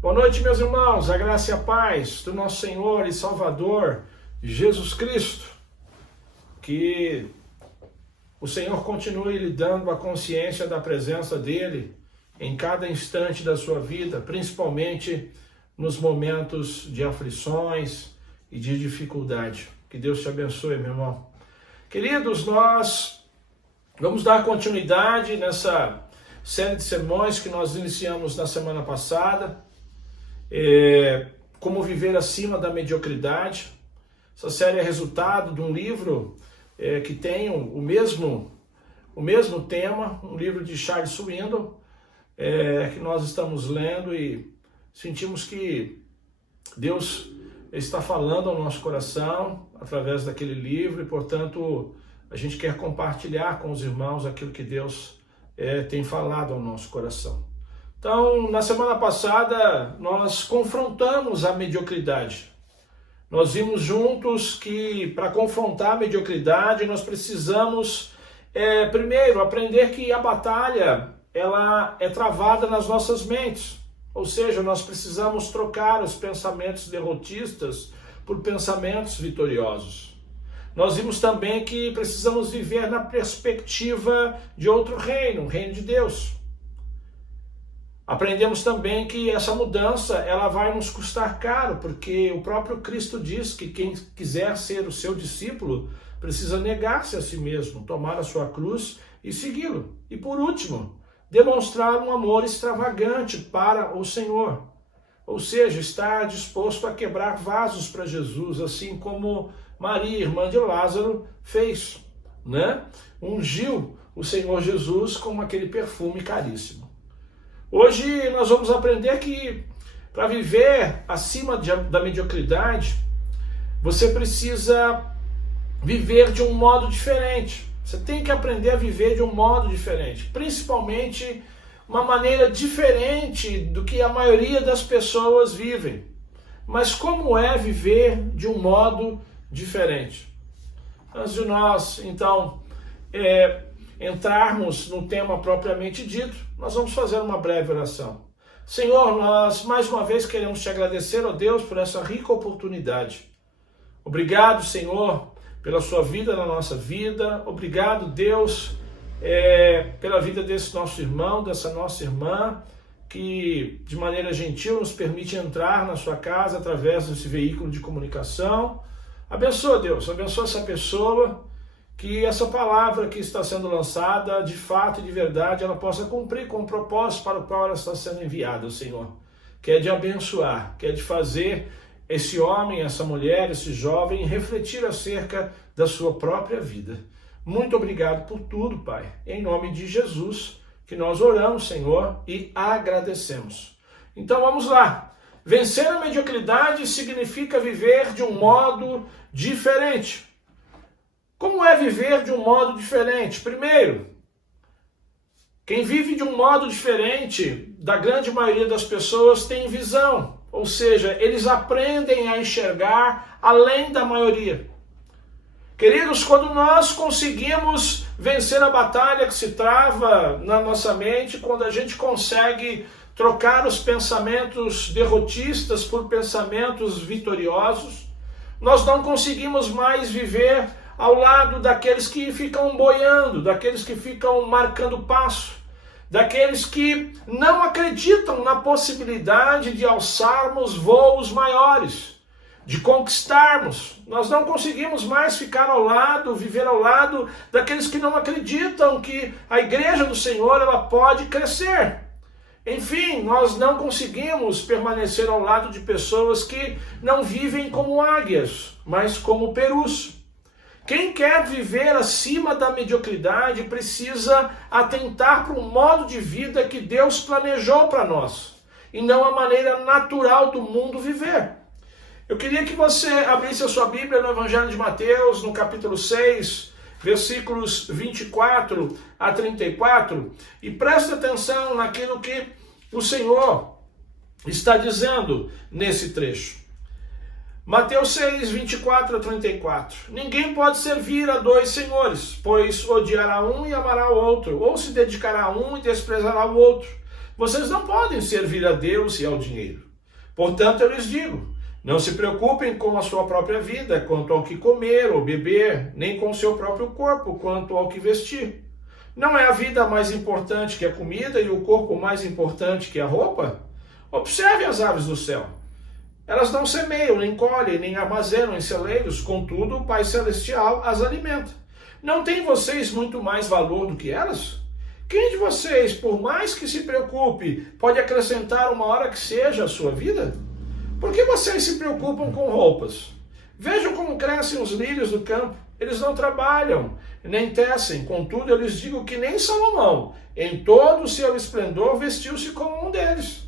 Boa noite, meus irmãos, a graça e a paz do nosso Senhor e Salvador Jesus Cristo. Que o Senhor continue lhe dando a consciência da presença dEle em cada instante da sua vida, principalmente nos momentos de aflições e de dificuldade. Que Deus te abençoe, meu irmão. Queridos, nós vamos dar continuidade nessa série de sermões que nós iniciamos na semana passada. Como viver acima da mediocridade. Essa série é resultado de um livro que tem o mesmo tema, um livro de Charles Swindoll, que nós estamos lendo e sentimos que Deus está falando ao nosso coração através daquele livro e, portanto, a gente quer compartilhar com os irmãos aquilo que Deus tem falado ao nosso coração. Então, na semana passada, nós confrontamos a mediocridade. Nós vimos juntos que, para confrontar a mediocridade, nós precisamos, primeiro, aprender que a batalha ela é travada nas nossas mentes. Ou seja, nós precisamos trocar os pensamentos derrotistas por pensamentos vitoriosos. Nós vimos também que precisamos viver na perspectiva de outro reino, o reino de Deus. Aprendemos também que essa mudança ela vai nos custar caro, porque o próprio Cristo diz que quem quiser ser o seu discípulo precisa negar-se a si mesmo, tomar a sua cruz e segui-lo. E por último, demonstrar um amor extravagante para o Senhor. Ou seja, estar disposto a quebrar vasos para Jesus, assim como Maria, irmã de Lázaro, fez, né? Ungiu o Senhor Jesus com aquele perfume caríssimo. Hoje nós vamos aprender que para viver acima da mediocridade, você precisa viver de um modo diferente. Você tem que aprender a viver de um modo diferente, principalmente uma maneira diferente do que a maioria das pessoas vivem. Mas como é viver de um modo diferente? Antes de nós, então, entrarmos no tema propriamente dito, nós vamos fazer uma breve oração. Senhor, nós mais uma vez queremos te agradecer, ó Deus, por essa rica oportunidade. Obrigado, Senhor, pela sua vida na nossa vida. Obrigado, Deus, pela vida desse nosso irmão, dessa nossa irmã, que de maneira gentil nos permite entrar na sua casa através desse veículo de comunicação. Abençoa, Deus, abençoa essa pessoa, que essa palavra que está sendo lançada, de fato e de verdade, ela possa cumprir com o propósito para o qual ela está sendo enviada, Senhor. Que é de abençoar, que é de fazer esse homem, essa mulher, esse jovem refletir acerca da sua própria vida. Muito obrigado por tudo, Pai. Em nome de Jesus, que nós oramos, Senhor, e agradecemos. Então vamos lá. Vencer a mediocridade significa viver de um modo diferente. Como é viver de um modo diferente? Primeiro, quem vive de um modo diferente da grande maioria das pessoas tem visão, ou seja, eles aprendem a enxergar além da maioria. Queridos, quando nós conseguimos vencer a batalha que se trava na nossa mente, quando a gente consegue trocar os pensamentos derrotistas por pensamentos vitoriosos, nós não conseguimos mais viver ao lado daqueles que ficam boiando, daqueles que ficam marcando passo, daqueles que não acreditam na possibilidade de alçarmos voos maiores. de conquistarmos. Nós não conseguimos mais ficar ao lado, viver ao lado daqueles que não acreditam que a igreja do Senhor ela pode crescer. Enfim, nós não conseguimos permanecer ao lado de pessoas que não vivem como águias, mas como perus. Quem quer viver acima da mediocridade precisa atentar para um modo de vida que Deus planejou para nós, e não a maneira natural do mundo viver. Eu queria que você abrisse a sua Bíblia no Evangelho de Mateus, no capítulo 6, versículos 24 a 34, e preste atenção naquilo que o Senhor está dizendo nesse trecho. Mateus 6, 24 a 34. Ninguém pode servir a dois senhores, pois odiará um e amará o outro, ou se dedicará a um e desprezará o outro. Vocês não podem servir a Deus e ao dinheiro. Portanto, eu lhes digo, não se preocupem com a sua própria vida, quanto ao que comer ou beber, nem com o seu próprio corpo, quanto ao que vestir. Não é a vida mais importante que a comida e o corpo mais importante que a roupa? Observe as aves do céu. Elas não semeiam, nem colhem, nem armazenam em celeiros, contudo, o Pai Celestial as alimenta. Não têm vocês muito mais valor do que elas? Quem de vocês, por mais que se preocupe, pode acrescentar uma hora que seja a sua vida? Por que vocês se preocupam com roupas? Vejam como crescem os lírios do campo. Eles não trabalham, nem tecem. Contudo, eu lhes digo que nem Salomão, em todo o seu esplendor, vestiu-se como um deles.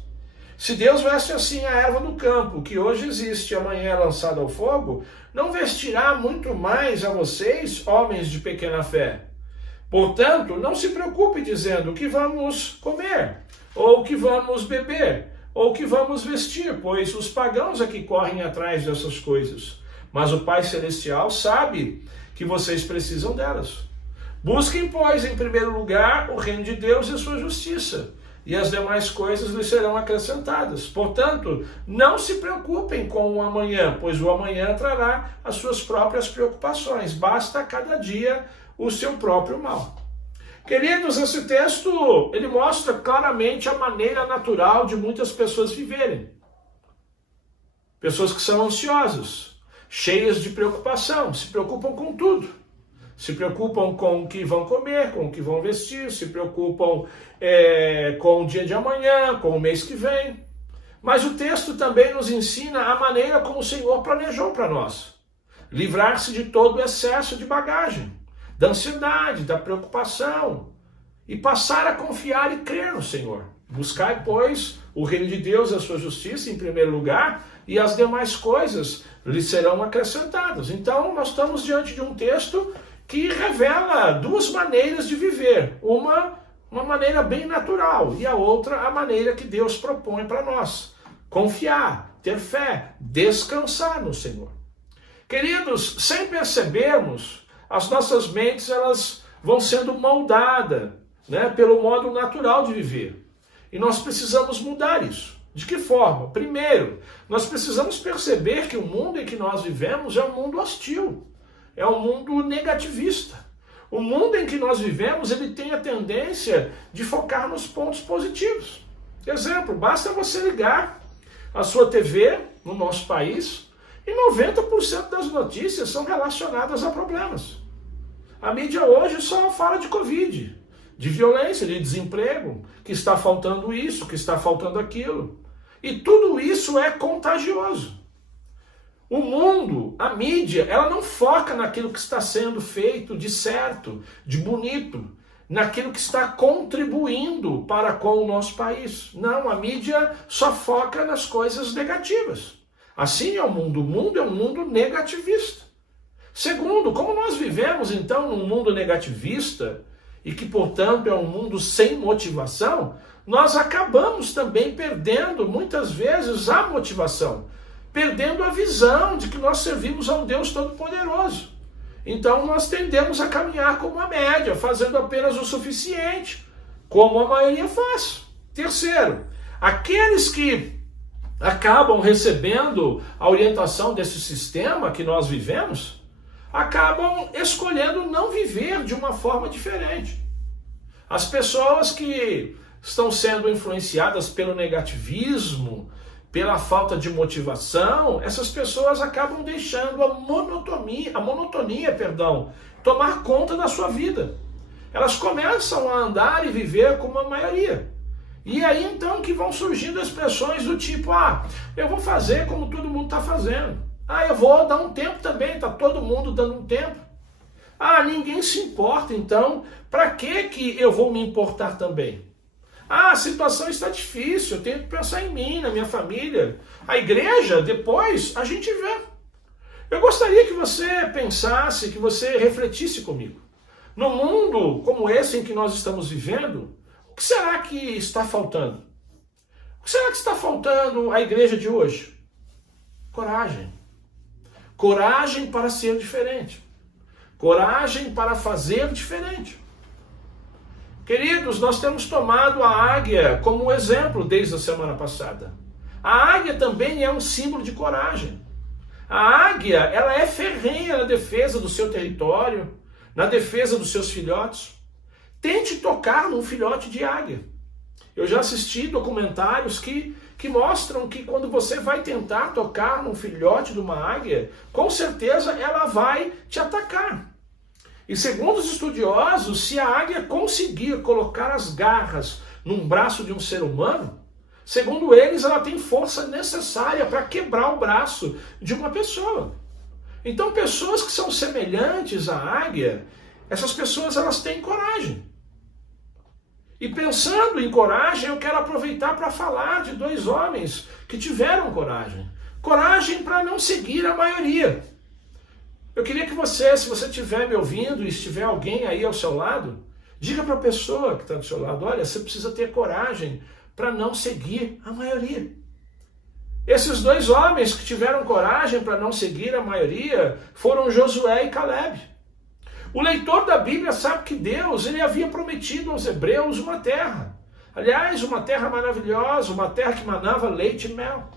Se Deus veste assim a erva do campo, que hoje existe e amanhã é lançada ao fogo, não vestirá muito mais a vocês, homens de pequena fé. Portanto, não se preocupe dizendo o que vamos comer, ou o que vamos beber, ou o que vamos vestir, pois os pagãos é que correm atrás dessas coisas. Mas o Pai Celestial sabe que vocês precisam delas. Busquem, pois, em primeiro lugar o reino de Deus e a sua justiça, e as demais coisas lhes serão acrescentadas. Portanto, não se preocupem com o amanhã, pois o amanhã trará as suas próprias preocupações. Basta a cada dia o seu próprio mal. Queridos, esse texto ele mostra claramente a maneira natural de muitas pessoas viverem. Pessoas que são ansiosas, cheias de preocupação, se preocupam com tudo. Se preocupam com o que vão comer, com o que vão vestir, se preocupam com o dia de amanhã, com o mês que vem. Mas o texto também nos ensina a maneira como o Senhor planejou para nós. Livrar-se de todo o excesso de bagagem, da ansiedade, da preocupação, e passar a confiar e crer no Senhor. Buscai, pois, o reino de Deus e a sua justiça em primeiro lugar, e as demais coisas lhe serão acrescentadas. Então, nós estamos diante de um texto que revela duas maneiras de viver. Uma maneira bem natural, e a outra a maneira que Deus propõe para nós. Confiar, ter fé, descansar no Senhor. Queridos, sem percebermos, as nossas mentes elas vão sendo moldadas, pelo modo natural de viver. E nós precisamos mudar isso. De que forma? Primeiro, nós precisamos perceber que o mundo em que nós vivemos é um mundo hostil. É um mundo negativista. O mundo em que nós vivemos, ele tem a tendência de focar nos pontos positivos. Exemplo, basta você ligar a sua TV no nosso país e 90% das notícias são relacionadas a problemas. A mídia hoje só fala de Covid, de violência, de desemprego, que está faltando isso, que está faltando aquilo. E tudo isso é contagioso. O mundo, a mídia, ela não foca naquilo que está sendo feito de certo, de bonito, naquilo que está contribuindo para com o nosso país. Não, a mídia só foca nas coisas negativas. Assim é o mundo é um mundo negativista. Segundo, como nós vivemos então num mundo negativista, e que portanto é um mundo sem motivação, nós acabamos também perdendo muitas vezes a motivação. Perdendo a visão de que nós servimos a um Deus Todo-Poderoso. Então nós tendemos a caminhar como a média, fazendo apenas o suficiente, como a maioria faz. Terceiro, aqueles que acabam recebendo a orientação desse sistema que nós vivemos, acabam escolhendo não viver de uma forma diferente. As pessoas que estão sendo influenciadas pelo negativismo, pela falta de motivação, essas pessoas acabam deixando a monotonia, tomar conta da sua vida. Elas começam a andar e viver como a maioria. E aí então que vão surgindo expressões do tipo, eu vou fazer como todo mundo está fazendo. Eu vou dar um tempo também, está todo mundo dando um tempo. Ninguém se importa, então, para que eu vou me importar também? A situação está difícil, eu tenho que pensar em mim, na minha família. A igreja, depois, a gente vê. Eu gostaria que você pensasse, que você refletisse comigo. No mundo como esse em que nós estamos vivendo, o que será que está faltando? O que será que está faltando à igreja de hoje? Coragem. Coragem para ser diferente. Coragem para fazer diferente. Queridos, nós temos tomado a águia como exemplo desde a semana passada. A águia também é um símbolo de coragem. A águia, ela é ferrenha na defesa do seu território, na defesa dos seus filhotes. Tente tocar num filhote de águia. Eu já assisti documentários que mostram que quando você vai tentar tocar num filhote de uma águia, com certeza ela vai te atacar. E segundo os estudiosos, se a águia conseguir colocar as garras num braço de um ser humano, segundo eles, ela tem força necessária para quebrar o braço de uma pessoa. Então, pessoas que são semelhantes à águia, essas pessoas elas têm coragem. E pensando em coragem, eu quero aproveitar para falar de dois homens que tiveram coragem. Coragem para não seguir a maioria. Eu queria que você, se você estiver me ouvindo e estiver alguém aí ao seu lado, diga para a pessoa que está do seu lado, olha, você precisa ter coragem para não seguir a maioria. Esses dois homens que tiveram coragem para não seguir a maioria foram Josué e Caleb. O leitor da Bíblia sabe que Deus ele havia prometido aos hebreus uma terra. Aliás, uma terra maravilhosa, uma terra que manava leite e mel.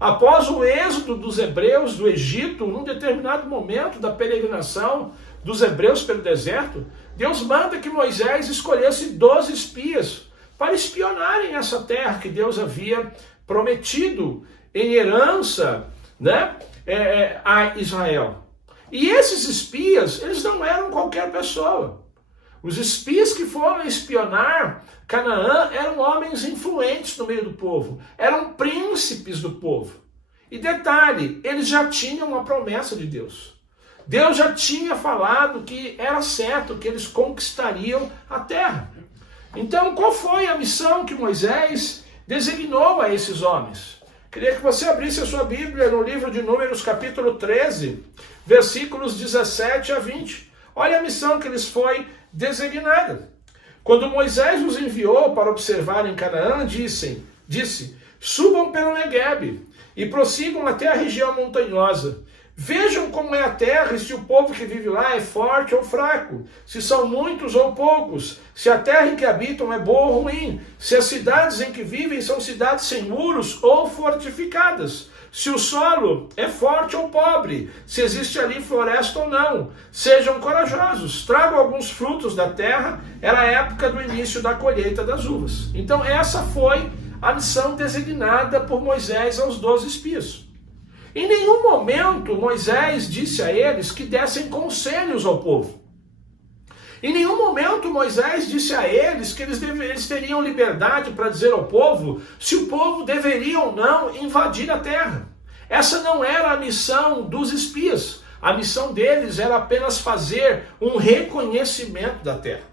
Após o êxodo dos hebreus do Egito, num determinado momento da peregrinação dos hebreus pelo deserto, Deus manda que Moisés escolhesse 12 espias para espionarem essa terra que Deus havia prometido em herança, a Israel. E esses espias, eles não eram qualquer pessoa. Os espias que foram espionar Canaã eram homens influentes no meio do povo, eram príncipes do povo. E detalhe, eles já tinham uma promessa de Deus. Deus já tinha falado que era certo que eles conquistariam a terra. Então, qual foi a missão que Moisés designou a esses homens? Queria que você abrisse a sua Bíblia no livro de Números, capítulo 13, versículos 17 a 20. Olha a missão que lhes foi designada. Quando Moisés os enviou para observar em Canaã, disse, subam pelo Neguebe e prossigam até a região montanhosa. Vejam como é a terra e se o povo que vive lá é forte ou fraco, se são muitos ou poucos, se a terra em que habitam é boa ou ruim, se as cidades em que vivem são cidades sem muros ou fortificadas, se o solo é forte ou pobre, se existe ali floresta ou não. Sejam corajosos, tragam alguns frutos da terra, era a época do início da colheita das uvas. Então essa foi a missão designada por Moisés aos 12 espias. Em nenhum momento Moisés disse a eles que dessem conselhos ao povo. Em nenhum momento Moisés disse a eles que eles teriam liberdade para dizer ao povo se o povo deveria ou não invadir a terra. Essa não era a missão dos espias. A missão deles era apenas fazer um reconhecimento da terra.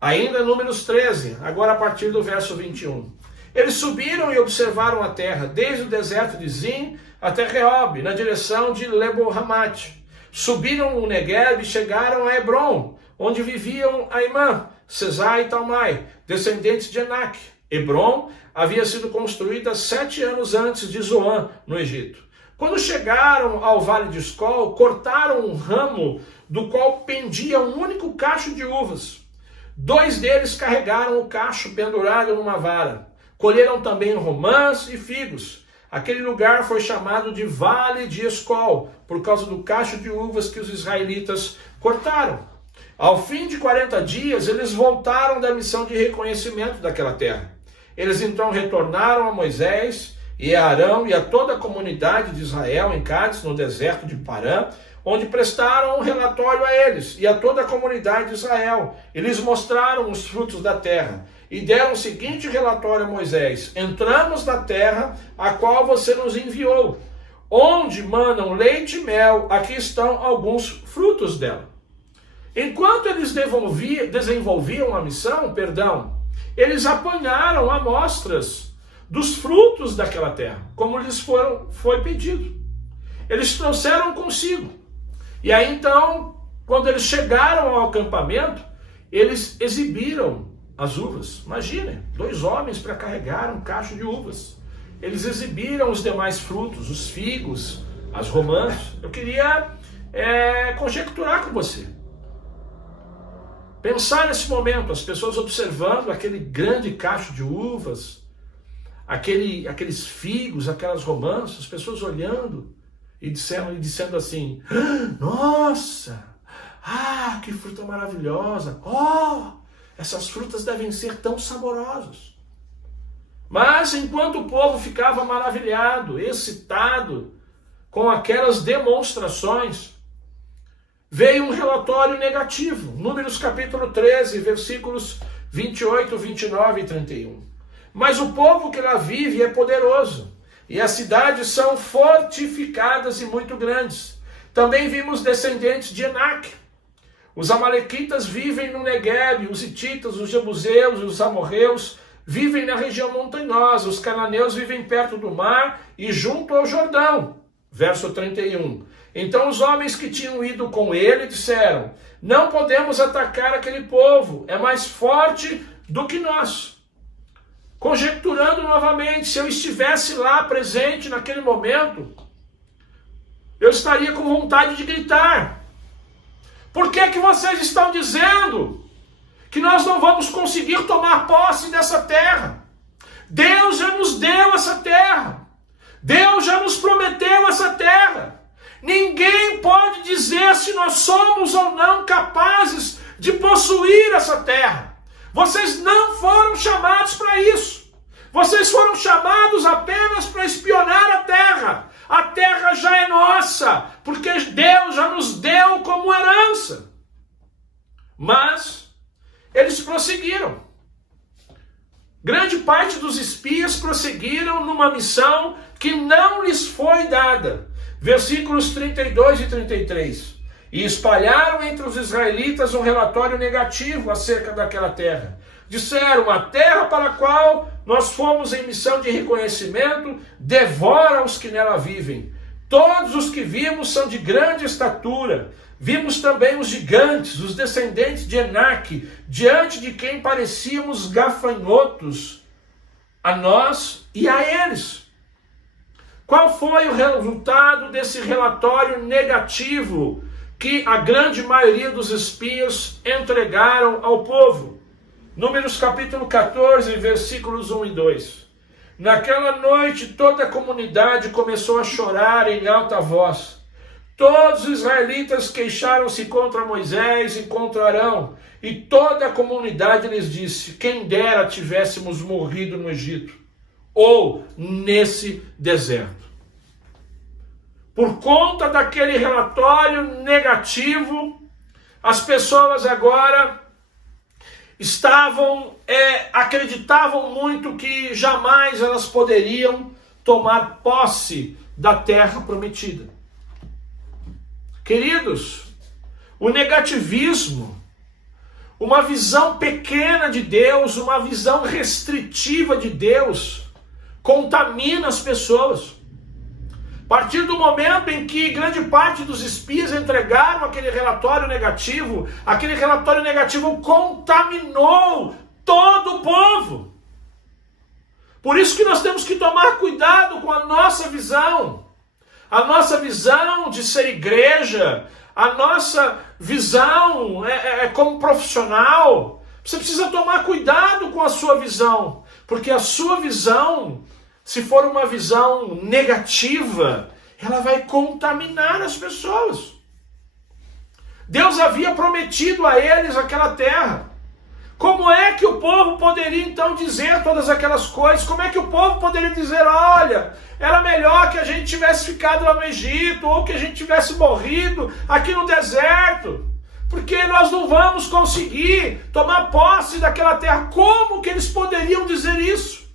Ainda Números 13, agora a partir do verso 21. Eles subiram e observaram a terra, desde o deserto de Zin até Reob, na direção de Lebo-Hamate. Subiram o Negueb e chegaram a Hebron, onde viviam Aimã, Sesai e Talmai, descendentes de Enac. Hebron havia sido construída 7 anos antes de Zoan, no Egito. Quando chegaram ao Vale de Escol, cortaram um ramo do qual pendia um único cacho de uvas. 2 deles carregaram o cacho pendurado numa vara. Colheram também romãs e figos. Aquele lugar foi chamado de Vale de Escol, por causa do cacho de uvas que os israelitas cortaram. Ao fim de 40 dias, eles voltaram da missão de reconhecimento daquela terra. Eles então retornaram a Moisés e a Arão e a toda a comunidade de Israel em Cádiz, no deserto de Parã, onde prestaram um relatório a eles e a toda a comunidade de Israel. Eles mostraram os frutos da terra e deram o seguinte relatório a Moisés: entramos na terra a qual você nos enviou, onde manam leite e mel, aqui estão alguns frutos dela. Enquanto eles desenvolviam a missão, eles apanharam amostras dos frutos daquela terra, como lhes foi pedido. Eles trouxeram consigo. E aí então, quando eles chegaram ao acampamento, eles exibiram as uvas. Imaginem, 2 homens para carregar um cacho de uvas. Eles exibiram os demais frutos, os figos, as romãs. Eu queria conjecturar com você. Pensar nesse momento, as pessoas observando aquele grande cacho de uvas, aqueles figos, aquelas romãs, as pessoas olhando e dizendo assim: nossa, que fruta maravilhosa, essas frutas devem ser tão saborosas. Mas enquanto o povo ficava maravilhado, excitado com aquelas demonstrações, veio um relatório negativo. Números capítulo 13, versículos 28, 29 e 31. Mas o povo que lá vive é poderoso, e as cidades são fortificadas e muito grandes. Também vimos descendentes de Enaque. Os amalequitas vivem no Neguebe, os hititas, os jebuseus, os amorreus vivem na região montanhosa, os cananeus vivem perto do mar e junto ao Jordão. Verso 31. Então os homens que tinham ido com ele disseram: não podemos atacar aquele povo, é mais forte do que nós. Conjecturando novamente, se eu estivesse lá presente naquele momento, eu estaria com vontade de gritar: por que vocês estão dizendo que nós não vamos conseguir tomar posse dessa terra? Deus já nos deu essa terra. Deus já nos prometeu essa terra. Ninguém pode dizer se nós somos ou não capazes de possuir essa terra. Vocês não foram chamados para isso. Vocês foram chamados apenas para espionar a terra. A terra já é nossa, porque Deus já nos deu como herança. Mas eles prosseguiram. Grande parte dos espias prosseguiram numa missão que não lhes foi dada. Versículos 32 e 33. E espalharam entre os israelitas um relatório negativo acerca daquela terra. Disseram: a terra para a qual nós fomos em missão de reconhecimento devora os que nela vivem. Todos os que vimos são de grande estatura. Vimos também os gigantes, os descendentes de Enaque, diante de quem parecíamos gafanhotos, a nós e a eles. Qual foi o resultado desse relatório negativo que a grande maioria dos espias entregaram ao povo? Números capítulo 14, versículos 1 e 2. Naquela noite toda a comunidade começou a chorar em alta voz. Todos os israelitas queixaram-se contra Moisés e contra Arão, e toda a comunidade lhes disse: quem dera tivéssemos morrido no Egito, ou nesse deserto. Por conta daquele relatório negativo, as pessoas agora acreditavam muito que jamais elas poderiam tomar posse da terra prometida. Queridos, o negativismo, uma visão pequena de Deus, uma visão restritiva de Deus, contamina as pessoas. A partir do momento em que grande parte dos espias entregaram aquele relatório negativo contaminou todo o povo. Por isso que nós temos que tomar cuidado com a nossa visão de ser igreja, a nossa visão como profissional. Você precisa tomar cuidado com a sua visão, porque a sua visão, se for uma visão negativa, ela vai contaminar as pessoas. Deus havia prometido a eles aquela terra. Como é que o povo poderia então dizer todas aquelas coisas? Como é que o povo poderia dizer, olha, era melhor que a gente tivesse ficado lá no Egito, ou que a gente tivesse morrido aqui no deserto, porque nós não vamos conseguir tomar posse daquela terra. Como que eles poderiam dizer isso?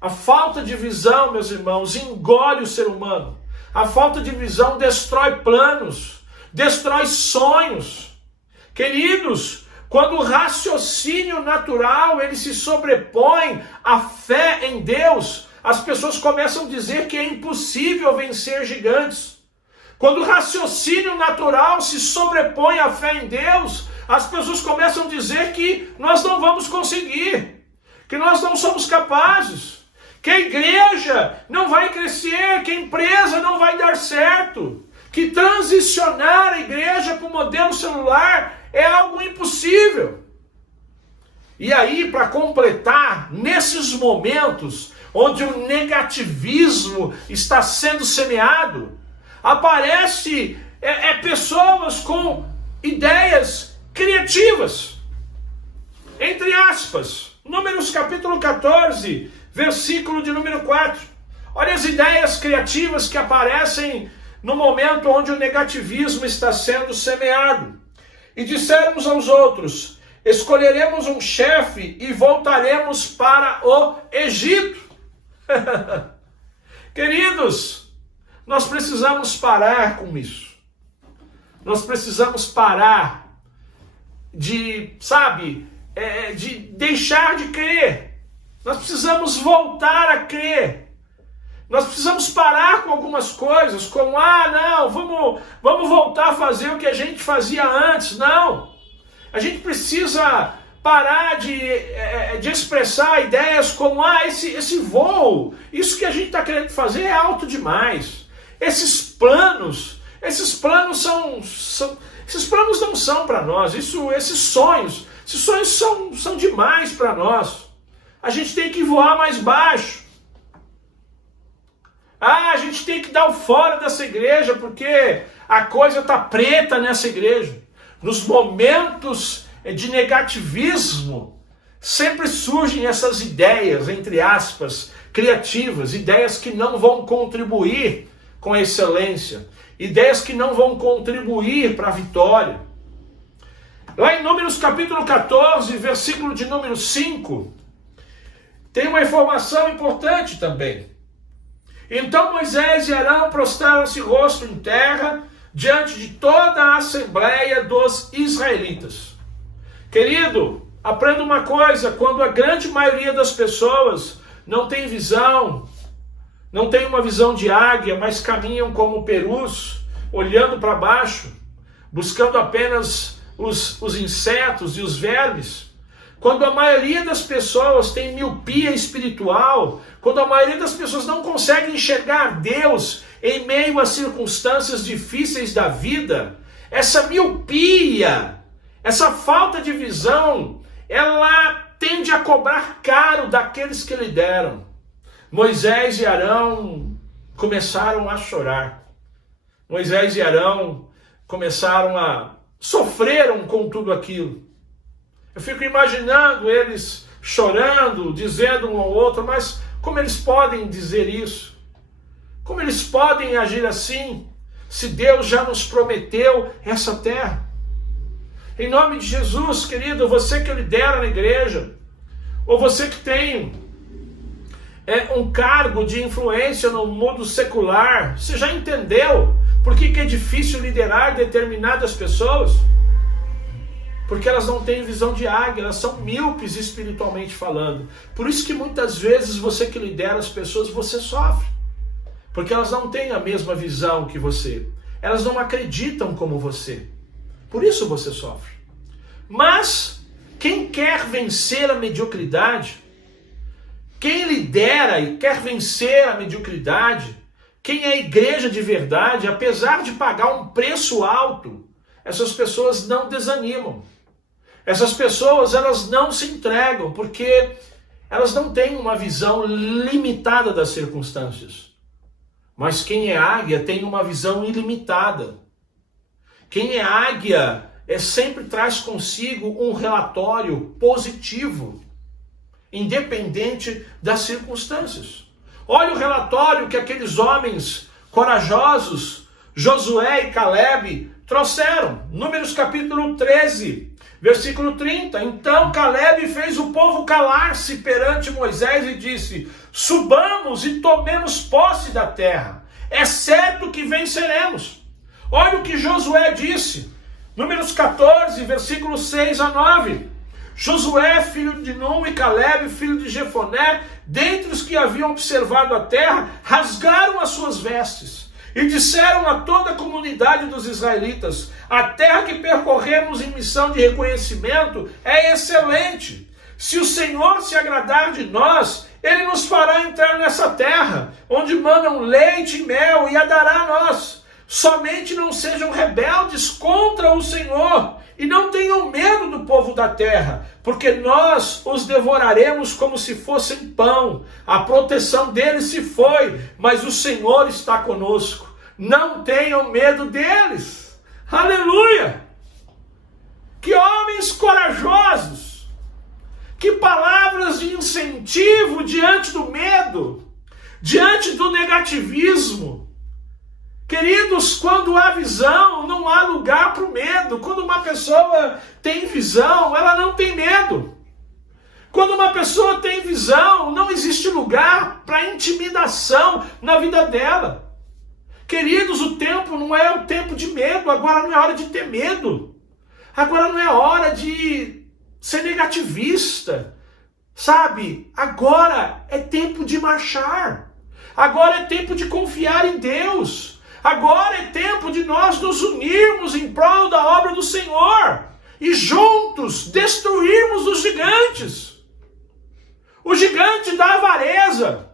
A falta de visão, meus irmãos, engole o ser humano. A falta de visão destrói planos, destrói sonhos. Queridos, quando o raciocínio natural ele se sobrepõe à fé em Deus, as pessoas começam a dizer que é impossível vencer gigantes. Quando o raciocínio natural se sobrepõe à fé em Deus, as pessoas começam a dizer que nós não vamos conseguir, que nós não somos capazes, que a igreja não vai crescer, que a empresa não vai dar certo, que transicionar a igreja para o modelo celular é algo impossível. E aí, para completar, nesses momentos onde o negativismo está sendo semeado, aparece pessoas com ideias criativas. Entre aspas, Números capítulo 14, versículo de número 4. Olha as ideias criativas que aparecem no momento onde o negativismo está sendo semeado. E dissermos aos outros, escolheremos um chefe e voltaremos para o Egito. Queridos, nós precisamos parar com isso. Nós precisamos parar de, de deixar de crer. Nós precisamos voltar a crer. Nós precisamos parar com algumas coisas, como, não, vamos voltar a fazer o que a gente fazia antes. Não. A gente precisa parar de expressar ideias como, esse voo, isso que a gente está querendo fazer é alto demais. Esses planos não são para nós. Esses sonhos são demais para nós. A gente tem que voar mais baixo. A gente tem que dar o fora dessa igreja, porque a coisa está preta nessa igreja. Nos momentos de negativismo, sempre surgem essas ideias, entre aspas, criativas, ideias que não vão contribuir com a excelência, ideias que não vão contribuir para a vitória. Lá em Números capítulo 14, versículo de número 5, tem uma informação importante também. Então Moisés e Arão prostraram-se rosto em terra diante de toda a assembleia dos israelitas. Querido, aprenda uma coisa, quando a grande maioria das pessoas não tem visão, não tem uma visão de águia, mas caminham como perus, olhando para baixo, buscando apenas os insetos e os vermes, quando a maioria das pessoas tem miopia espiritual, quando a maioria das pessoas não consegue enxergar Deus em meio a circunstâncias difíceis da vida, essa miopia, essa falta de visão, ela tende a cobrar caro daqueles que lideram. Moisés e Arão começaram a chorar. Moisés e Arão sofreram com tudo aquilo. Eu fico imaginando eles chorando, dizendo um ao outro, mas como eles podem dizer isso? Como eles podem agir assim, se Deus já nos prometeu essa terra? Em nome de Jesus, querido, você que lidera na igreja, ou você que tem um cargo de influência no mundo secular, você já entendeu por que é difícil liderar determinadas pessoas? Porque elas não têm visão de águia, elas são míopes espiritualmente falando. Por isso que muitas vezes você que lidera as pessoas, você sofre. Porque elas não têm a mesma visão que você. Elas não acreditam como você. Por isso você sofre. Mas quem quer vencer a mediocridade, quem lidera e quer vencer a mediocridade, quem é igreja de verdade, apesar de pagar um preço alto, essas pessoas não desanimam. Essas pessoas, elas não se entregam, porque elas não têm uma visão limitada das circunstâncias. Mas quem é águia tem uma visão ilimitada. Quem é águia sempre traz consigo um relatório positivo, independente das circunstâncias. Olha o relatório que aqueles homens corajosos, Josué e Caleb, trouxeram. Números capítulo 13, versículo 30. Então Caleb fez o povo calar-se perante Moisés e disse: subamos e tomemos posse da terra, é certo que venceremos. Olha o que Josué disse. Números 14, versículos 6 a 9. Josué, filho de Nun, e Caleb, filho de Jefoné, dentre os que haviam observado a terra, rasgaram as suas vestes e disseram a toda a comunidade dos israelitas: a terra que percorremos em missão de reconhecimento é excelente. Se o Senhor se agradar de nós, Ele nos fará entrar nessa terra, onde manam leite e mel, e a dará a nós. Somente não sejam rebeldes contra o Senhor, e não tenham medo do povo da terra, porque nós os devoraremos como se fossem pão. A proteção deles se foi, mas o Senhor está conosco. Não tenham medo deles. Aleluia! Que homens corajosos! Que palavras de incentivo diante do medo, diante do negativismo. Queridos, quando há visão, não há lugar para o medo. Quando uma pessoa tem visão, ela não tem medo. Quando uma pessoa tem visão, não existe lugar para intimidação na vida dela. Queridos, o tempo não é o tempo de medo, agora não é hora de ter medo. Agora não é hora de ser negativista, sabe? Agora é tempo de marchar. Agora é tempo de confiar em Deus. Agora é tempo de nós nos unirmos em prol da obra do Senhor e juntos destruirmos os gigantes. O gigante da avareza,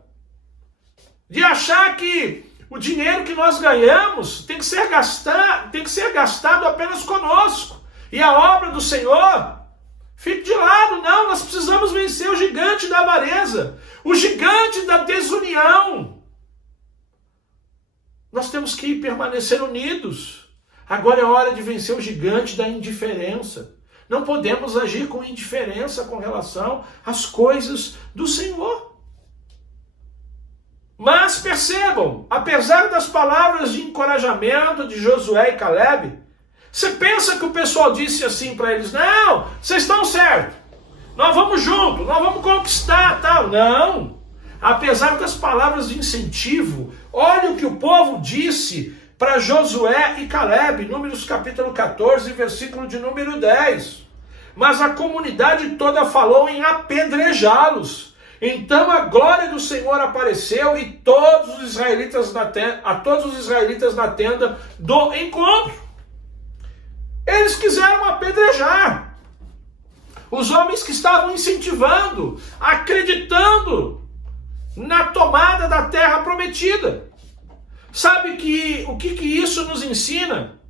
de achar que o dinheiro que nós ganhamos tem que ser gastado apenas conosco. E a obra do Senhor fique de lado. Não, nós precisamos vencer o gigante da avareza, o gigante da desunião. Nós temos que permanecer unidos. Agora é hora de vencer o gigante da indiferença. Não podemos agir com indiferença com relação às coisas do Senhor. Mas percebam, apesar das palavras de encorajamento de Josué e Caleb, você pensa que o pessoal disse assim para eles: não, vocês estão certos, nós vamos juntos, nós vamos conquistar, tal. Não. Apesar das palavras de incentivo, olha o que o povo disse para Josué e Caleb, Números capítulo 14, versículo de número 10. Mas a comunidade toda falou em apedrejá-los. Então a glória do Senhor apareceu e a todos os israelitas na tenda do encontro. Eles quiseram apedrejar os homens que estavam incentivando, acreditando na tomada da terra prometida. Sabe o que isso nos ensina?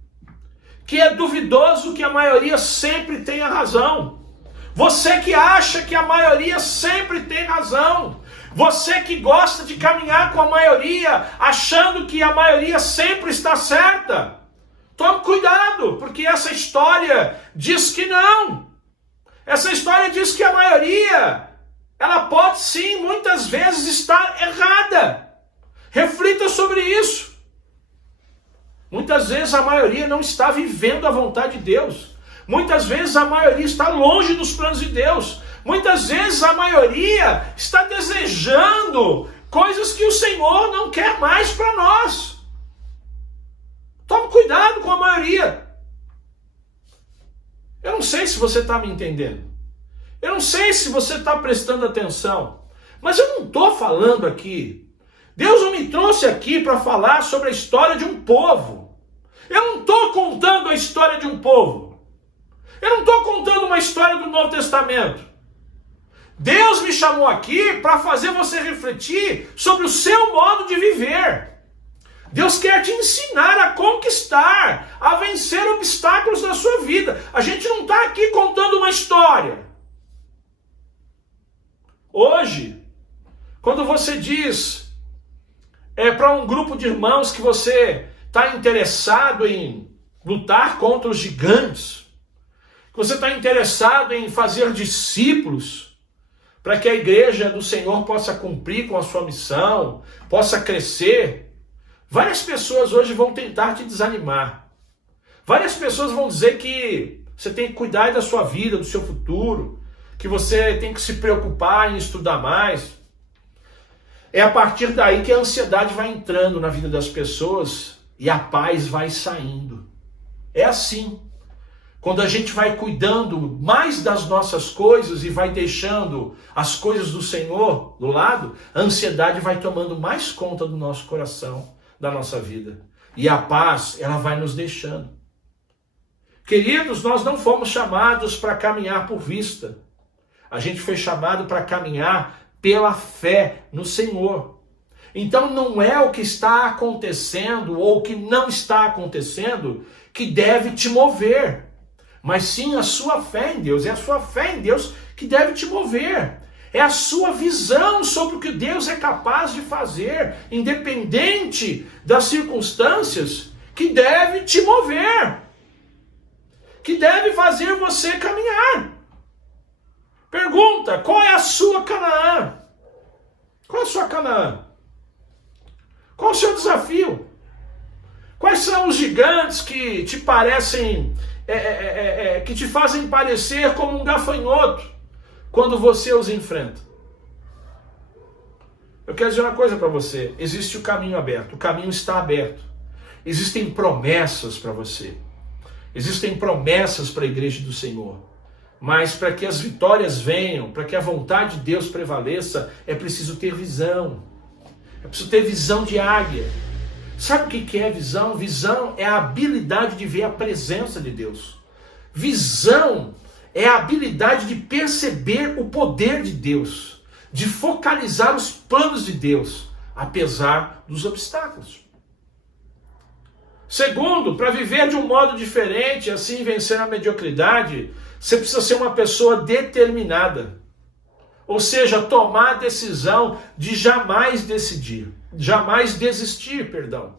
Que é duvidoso que a maioria sempre tenha razão. Você que acha que a maioria sempre tem razão. Você que gosta de caminhar com a maioria, achando que a maioria sempre está certa. Tome cuidado, porque essa história diz que não. Essa história diz que a maioria, ela pode sim, muitas vezes, estar errada. Reflita sobre isso. Muitas vezes a maioria não está vivendo a vontade de Deus. Muitas vezes a maioria está longe dos planos de Deus. Muitas vezes a maioria está desejando coisas que o Senhor não quer mais para nós. Tome cuidado com a maioria. Eu não sei se você está me entendendo. Eu não sei se você está prestando atenção. Mas eu não estou falando aqui. Deus não me trouxe aqui para falar sobre a história de um povo. Eu não estou contando a história de um povo. Eu não estou contando uma história do Novo Testamento. Deus me chamou aqui para fazer você refletir sobre o seu modo de viver. Deus quer te ensinar a conquistar, a vencer obstáculos na sua vida. A gente não está aqui contando uma história. Hoje, quando você diz para um grupo de irmãos que você está interessado em lutar contra os gigantes, Você está interessado em fazer discípulos para que a igreja do Senhor possa cumprir com a sua missão, possa crescer. Várias pessoas hoje vão tentar te desanimar. Várias pessoas vão dizer que você tem que cuidar da sua vida, do seu futuro, que você tem que se preocupar em estudar mais. É a partir daí que a ansiedade vai entrando na vida das pessoas e a paz vai saindo. É assim. Quando a gente vai cuidando mais das nossas coisas e vai deixando as coisas do Senhor do lado, a ansiedade vai tomando mais conta do nosso coração, da nossa vida. E a paz, ela vai nos deixando. Queridos, nós não fomos chamados para caminhar por vista. A gente foi chamado para caminhar pela fé no Senhor. Então não é o que está acontecendo ou o que não está acontecendo que deve te mover, mas sim a sua fé em Deus. É a sua fé em Deus que deve te mover. É a sua visão sobre o que Deus é capaz de fazer, independente das circunstâncias, que deve te mover, que deve fazer você caminhar. Pergunta, qual é a sua Canaã? Qual é a sua Canaã? Qual é o seu desafio? Quais são os gigantes que te parecem, que te fazem parecer como um gafanhoto quando você os enfrenta? Eu quero dizer uma coisa para você, existe o caminho aberto, o caminho está aberto. Existem promessas para você, existem promessas para a igreja do Senhor. Mas para que as vitórias venham, para que a vontade de Deus prevaleça, é preciso ter visão. É preciso ter visão de águia. Sabe o que é visão? Visão é a habilidade de ver a presença de Deus. Visão é a habilidade de perceber o poder de Deus, de focalizar os planos de Deus, apesar dos obstáculos. Segundo, para viver de um modo diferente, assim vencer a mediocridade, você precisa ser uma pessoa determinada. Ou seja, tomar a decisão de jamais desistir, perdão.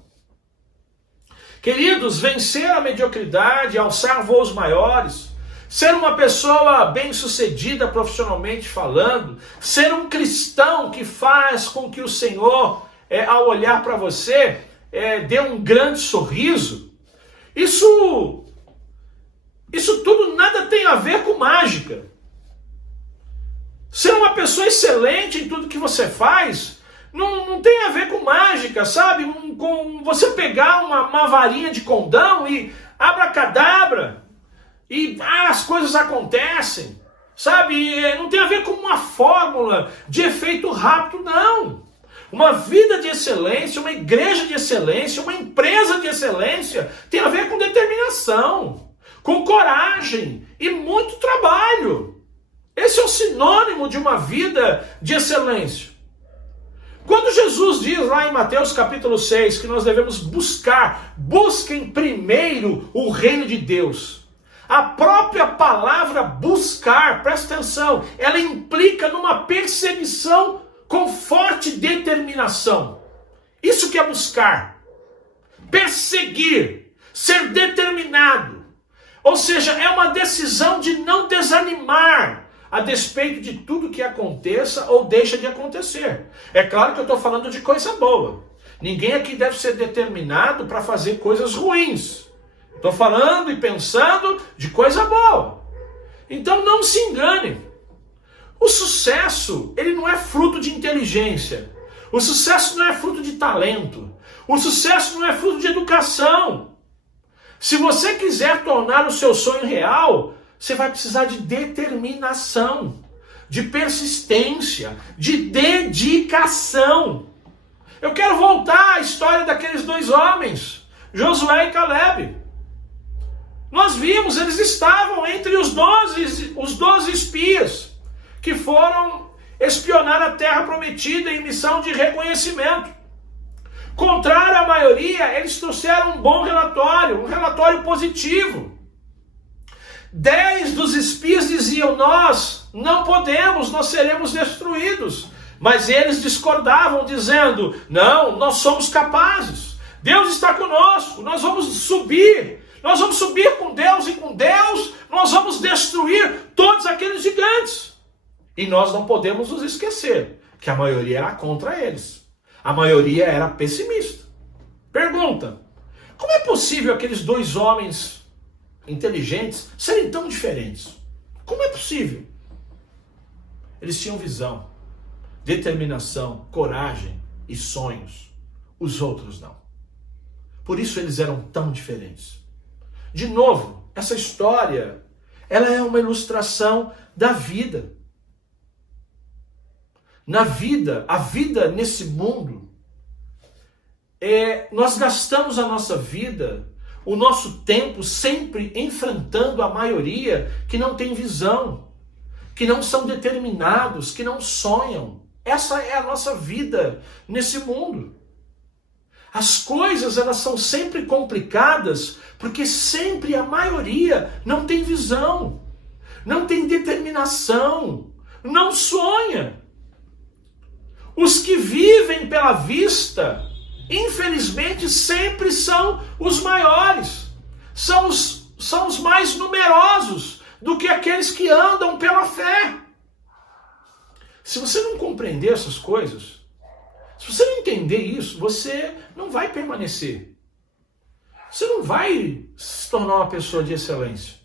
Queridos, vencer a mediocridade, alçar voos maiores, ser uma pessoa bem-sucedida profissionalmente falando, ser um cristão que faz com que o Senhor, ao olhar para você, dê um grande sorriso, isso tudo nada tem a ver com mágica. Ser uma pessoa excelente em tudo que você faz não tem a ver com mágica, sabe? Com você pegar uma varinha de condão e abracadabra e as coisas acontecem, sabe? Não tem a ver com uma fórmula de efeito rápido, não. Uma vida de excelência, uma igreja de excelência, uma empresa de excelência tem a ver com determinação, com coragem e muito trabalho. Esse é o sinônimo de uma vida de excelência. Quando Jesus diz lá em Mateus capítulo 6 que nós devemos busquem primeiro o reino de Deus. A própria palavra buscar, presta atenção, ela implica numa perseguição com forte determinação. Isso que é buscar. Perseguir, ser determinado. Ou seja, é uma decisão de não desanimar a despeito de tudo que aconteça ou deixa de acontecer. É claro que eu estou falando de coisa boa. Ninguém aqui deve ser determinado para fazer coisas ruins. Estou falando e pensando de coisa boa. Então não se engane. O sucesso, ele não é fruto de inteligência. O sucesso não é fruto de talento. O sucesso não é fruto de educação. Se você quiser tornar o seu sonho real, você vai precisar de determinação, de persistência, de dedicação. Eu quero voltar à história daqueles dois homens, Josué e Caleb. Nós vimos, eles estavam entre os 12 espias que foram espionar a terra prometida em missão de reconhecimento. Contrário à maioria, eles trouxeram um bom relatório, um relatório positivo. 10 dos espias diziam, nós não podemos, nós seremos destruídos. Mas eles discordavam, dizendo, não, nós somos capazes. Deus está conosco, nós vamos subir, Nós vamos subir com Deus e com Deus nós vamos destruir todos aqueles gigantes. E nós não podemos nos esquecer que a maioria era contra eles. A maioria era pessimista. Pergunta: como é possível aqueles dois homens inteligentes serem tão diferentes? Como é possível? Eles tinham visão, determinação, coragem e sonhos. Os outros não. Por isso eles eram tão diferentes. De novo, essa história, ela é uma ilustração da vida. Na vida, a vida nesse mundo, nós gastamos a nossa vida, o nosso tempo sempre enfrentando a maioria que não tem visão, que não são determinados, que não sonham. Essa é a nossa vida nesse mundo. As coisas, elas são sempre complicadas, porque sempre a maioria não tem visão, não tem determinação, não sonha. Os que vivem pela vista, infelizmente, sempre são os maiores, são os mais numerosos do que aqueles que andam pela fé. Se você não compreender essas coisas, se você não entender isso, você não vai permanecer. Você não vai se tornar uma pessoa de excelência.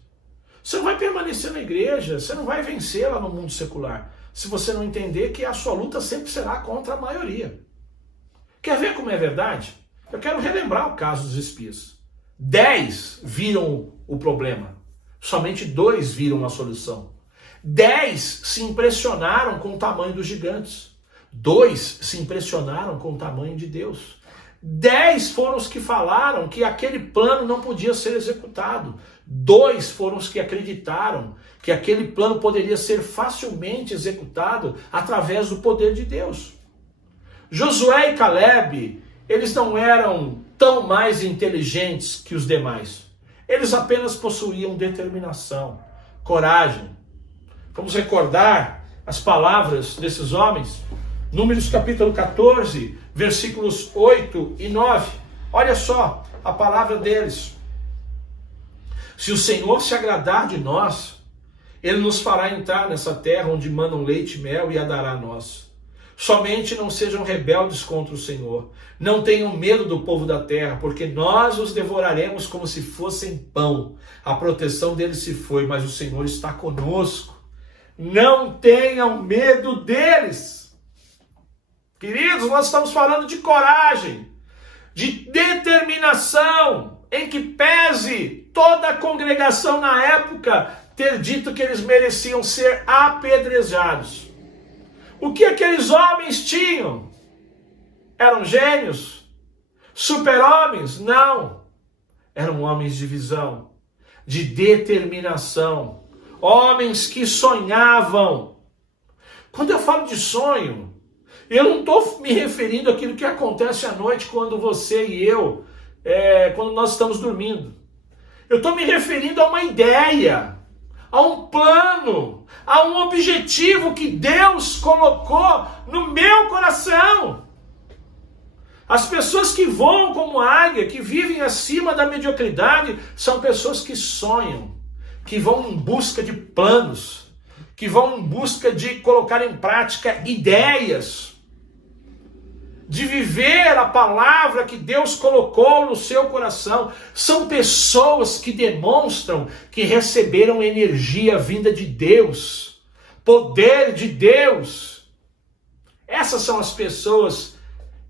Você não vai permanecer na igreja, você não vai vencer lá no mundo secular, se você não entender que a sua luta sempre será contra a maioria. Quer ver como é verdade? Eu quero relembrar o caso dos espias. 10 viram o problema, somente 2 viram a solução. 10 se impressionaram com o tamanho dos gigantes. 2 se impressionaram com o tamanho de Deus. 10 foram os que falaram que aquele plano não podia ser executado. 2 foram os que acreditaram que aquele plano poderia ser facilmente executado através do poder de Deus. Josué e Caleb, eles não eram tão mais inteligentes que os demais. Eles apenas possuíam determinação, coragem. Vamos recordar as palavras desses homens? Números capítulo 14, versículos 8 e 9. Olha só a palavra deles. Se o Senhor se agradar de nós, Ele nos fará entrar nessa terra onde mandam leite e mel e a dará a nós. Somente não sejam rebeldes contra o Senhor. Não tenham medo do povo da terra, porque nós os devoraremos como se fossem pão. A proteção deles se foi, mas o Senhor está conosco. Não tenham medo deles. Queridos, nós estamos falando de coragem, de determinação, em que pese toda a congregação na época ter dito que eles mereciam ser apedrejados. O que aqueles homens tinham? Eram gênios? Super-homens? Não. Eram homens de visão, de determinação, homens que sonhavam. Quando eu falo de sonho, eu não estou me referindo àquilo que acontece à noite quando você e eu, quando nós estamos dormindo. Eu estou me referindo a uma ideia, a um plano, a um objetivo que Deus colocou no meu coração. As pessoas que voam como águia, que vivem acima da mediocridade, são pessoas que sonham, que vão em busca de planos, que vão em busca de colocar em prática ideias, de viver a palavra que Deus colocou no seu coração. São pessoas que demonstram que receberam energia vinda de Deus, poder de Deus. Essas são as pessoas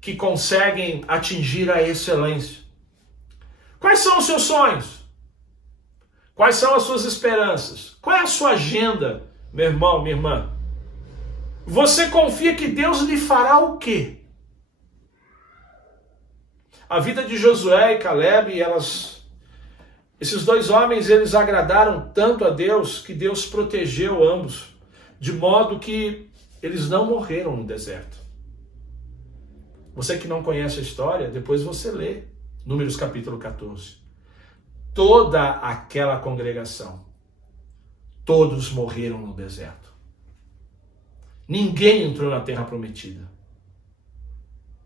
que conseguem atingir a excelência. Quais são os seus sonhos? Quais são as suas esperanças? Qual é a sua agenda, meu irmão, minha irmã? Você confia que Deus lhe fará o quê? A vida de Josué e Caleb, esses dois homens, eles agradaram tanto a Deus que Deus protegeu ambos, de modo que eles não morreram no deserto. Você que não conhece a história, depois você lê Números capítulo 14. Toda aquela congregação, todos morreram no deserto. Ninguém entrou na terra prometida.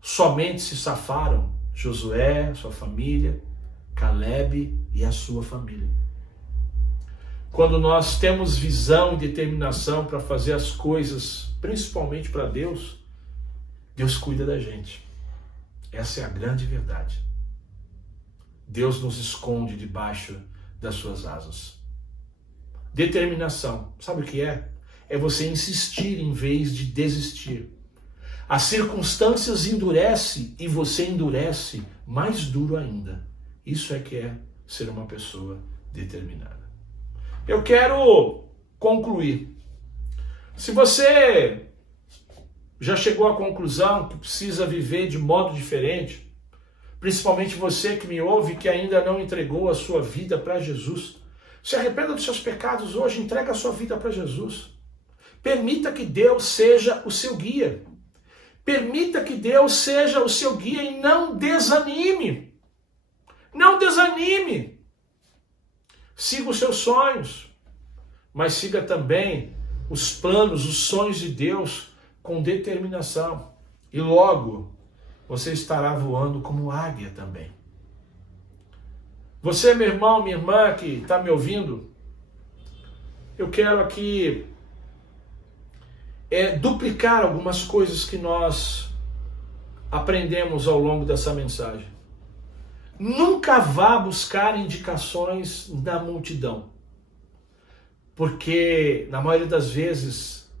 Somente se safaram Josué, sua família, Caleb e a sua família. Quando nós temos visão e determinação para fazer as coisas, principalmente para Deus, Deus cuida da gente. Essa é a grande verdade. Deus nos esconde debaixo das suas asas. Determinação, sabe o que é? É você insistir em vez de desistir. As circunstâncias endurecem e você endurece mais duro ainda. Isso é que é ser uma pessoa determinada. Eu quero concluir. Se você já chegou à conclusão que precisa viver de modo diferente, principalmente você que me ouve que ainda não entregou a sua vida para Jesus, se arrependa dos seus pecados hoje, entrega a sua vida para Jesus. Permita que Deus seja o seu guia. Permita que Deus seja o seu guia e não desanime. Não desanime. Siga os seus sonhos, mas siga também os planos, os sonhos de Deus com determinação. E logo você estará voando como águia também. Você, meu irmão, minha irmã que está me ouvindo, eu quero aqui duplicar algumas coisas que nós aprendemos ao longo dessa mensagem. Nunca vá buscar indicações da multidão, porque na maioria das vezes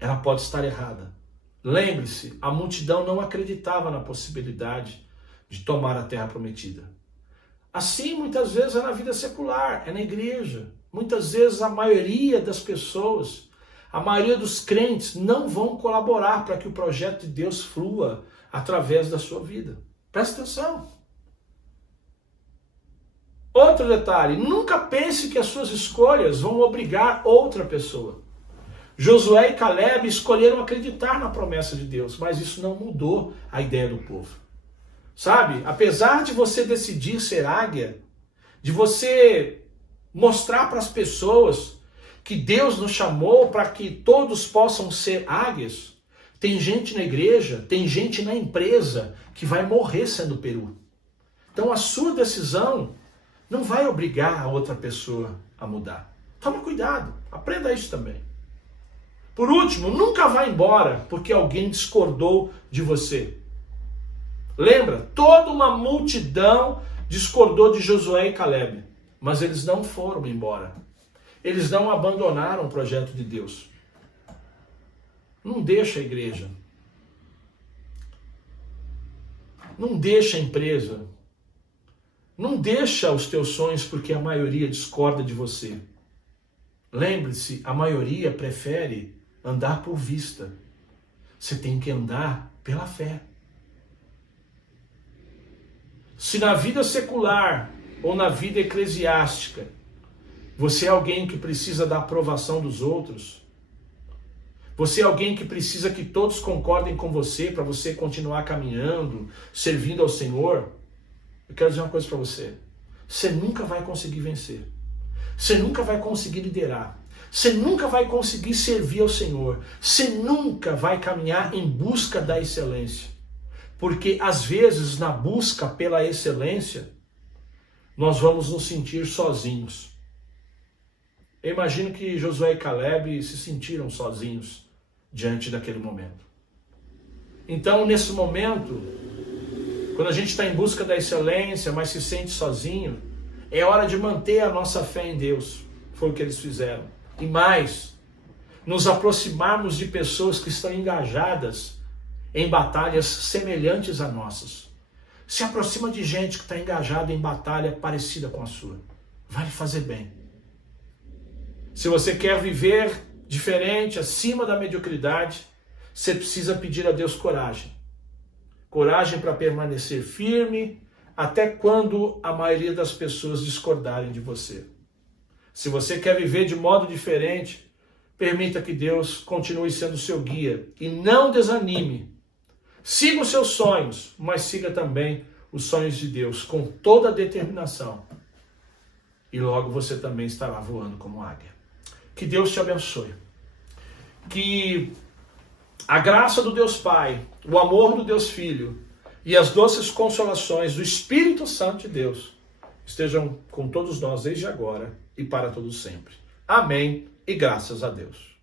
ela pode estar errada. Lembre-se, a multidão não acreditava na possibilidade de tomar a terra prometida. Assim, muitas vezes é na vida secular, é na igreja. Muitas vezes a maioria das pessoas, a maioria dos crentes não vão colaborar para que o projeto de Deus flua através da sua vida. Presta atenção. Outro detalhe, nunca pense que as suas escolhas vão obrigar outra pessoa. Josué e Caleb escolheram acreditar na promessa de Deus, mas isso não mudou a ideia do povo. Sabe, apesar de você decidir ser águia, de você mostrar para as pessoas que Deus nos chamou para que todos possam ser águias, tem gente na igreja, tem gente na empresa que vai morrer sendo peru. Então a sua decisão não vai obrigar a outra pessoa a mudar. Tome cuidado, aprenda isso também. Por último, nunca vá embora porque alguém discordou de você. Lembra? Toda uma multidão discordou de Josué e Caleb, mas eles não foram embora. Eles não abandonaram o projeto de Deus. Não deixa a igreja. Não deixa a empresa. Não deixa os teus sonhos porque a maioria discorda de você. Lembre-se, a maioria prefere andar por vista. Você tem que andar pela fé. Se na vida secular ou na vida eclesiástica você é alguém que precisa da aprovação dos outros, você é alguém que precisa que todos concordem com você para você continuar caminhando, servindo ao Senhor, eu quero dizer uma coisa para você. Você nunca vai conseguir vencer. Você nunca vai conseguir liderar. Você nunca vai conseguir servir ao Senhor. Você nunca vai caminhar em busca da excelência. Porque às vezes na busca pela excelência, nós vamos nos sentir sozinhos. Eu imagino que Josué e Caleb se sentiram sozinhos diante daquele momento. Então, nesse momento, quando a gente está em busca da excelência, mas se sente sozinho, é hora de manter a nossa fé em Deus. Foi o que eles fizeram. E mais, nos aproximarmos de pessoas que estão engajadas em batalhas semelhantes a nossas. Se aproxima de gente que está engajada em batalha parecida com a sua. Vai lhe fazer bem. Se você quer viver diferente, acima da mediocridade, você precisa pedir a Deus coragem. Coragem para permanecer firme até quando a maioria das pessoas discordarem de você. Se você quer viver de modo diferente, permita que Deus continue sendo seu guia e não desanime. Siga os seus sonhos, mas siga também os sonhos de Deus com toda a determinação. E logo você também estará voando como águia. Que Deus te abençoe. Que a graça do Deus Pai, o amor do Deus Filho e as doces consolações do Espírito Santo de Deus estejam com todos nós desde agora e para todos sempre. Amém e graças a Deus.